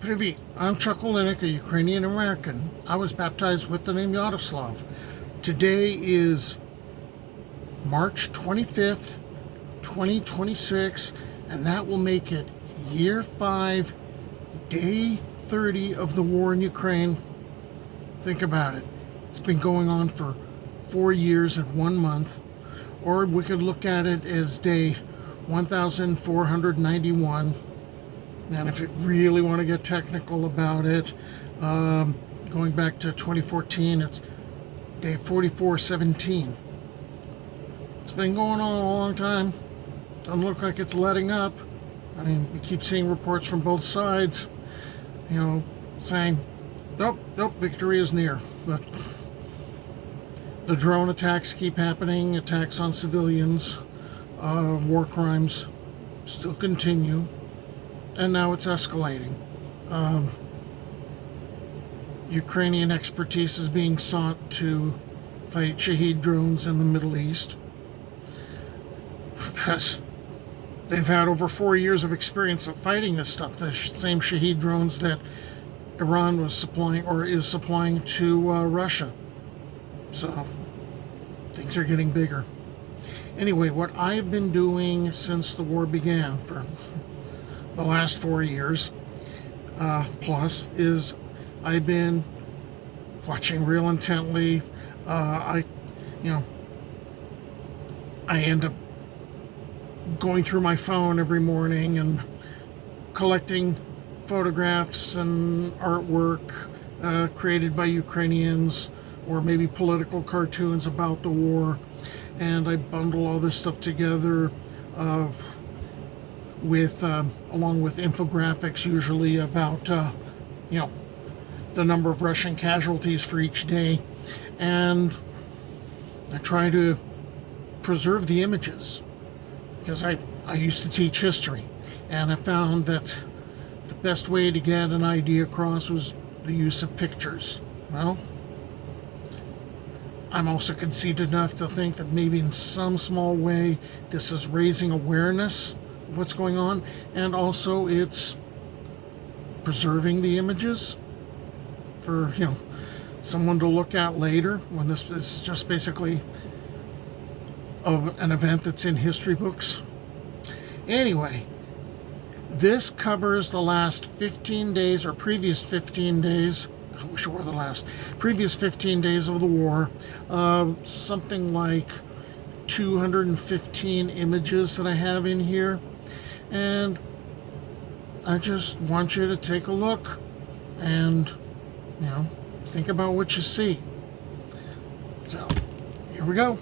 Привет, I'm Chuck Olenek, a Ukrainian American. I was baptized with the name Yaroslav. Today is March 25th, 2026, and that will make it year 5, day 30 of the war in Ukraine. Think about it. It's been going on for 4 years and 1 month. Or we could look at it as day 1491. And if you really want to get technical about it, going back to 2014, it's day 4417. It's been going on a long time. Doesn't look like it's letting up. I mean, we keep seeing reports from both sides, saying, nope, victory is near. But the drone attacks keep happening, attacks on civilians, war crimes still continue. And now it's escalating. Ukrainian expertise is being sought to fight Shahed drones in the Middle East because they've had over 4 years of experience of fighting this stuff. The same Shahed drones that Iran was supplying or is supplying to Russia. So things are getting bigger. Anyway, what I've been doing since the war began for the last 4 years plus is I've been watching real intently. I end up going through my phone every morning and collecting photographs and artwork created by Ukrainians, or maybe political cartoons about the war, and I bundle all this stuff together with along with infographics, usually about the number of Russian casualties for each day, and I try to preserve the images because I used to teach history, and I found that the best way to get an idea across was the use of pictures. Well, I'm also conceited enough to think that maybe in some small way this is raising awareness of what's going on, and also it's preserving the images for someone to look at later, when this is just basically of an event that's in history books. Anyway, this covers the last 15 days or previous 15 days. I wish it were the last. Previous 15 days of the war. Something like 215 images that I have in here. And I just want you to take a look and, think about what you see. So, here we go.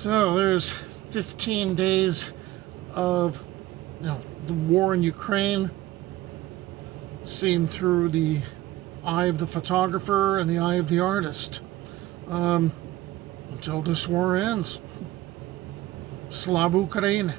So there's 15 days of the war in Ukraine, seen through the eye of the photographer and the eye of the artist, until this war ends. Slava Ukraini.